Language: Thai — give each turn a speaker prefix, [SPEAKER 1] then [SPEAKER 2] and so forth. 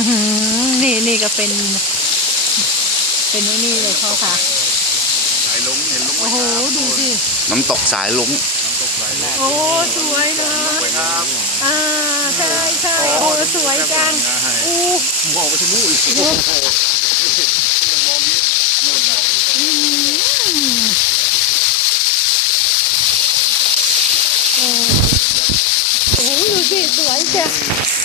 [SPEAKER 1] นี่ก็เป็นนี่เลยพ่อค่ะ
[SPEAKER 2] สายลุงเห็นลุง
[SPEAKER 1] โอ้โหดูสิ
[SPEAKER 3] น้ำตกสายลุง
[SPEAKER 1] โอ้สวยนะใช่โอ้สวยจังอู้
[SPEAKER 2] มองไปที่นู่น
[SPEAKER 1] โอ้ดูสิสวยจัง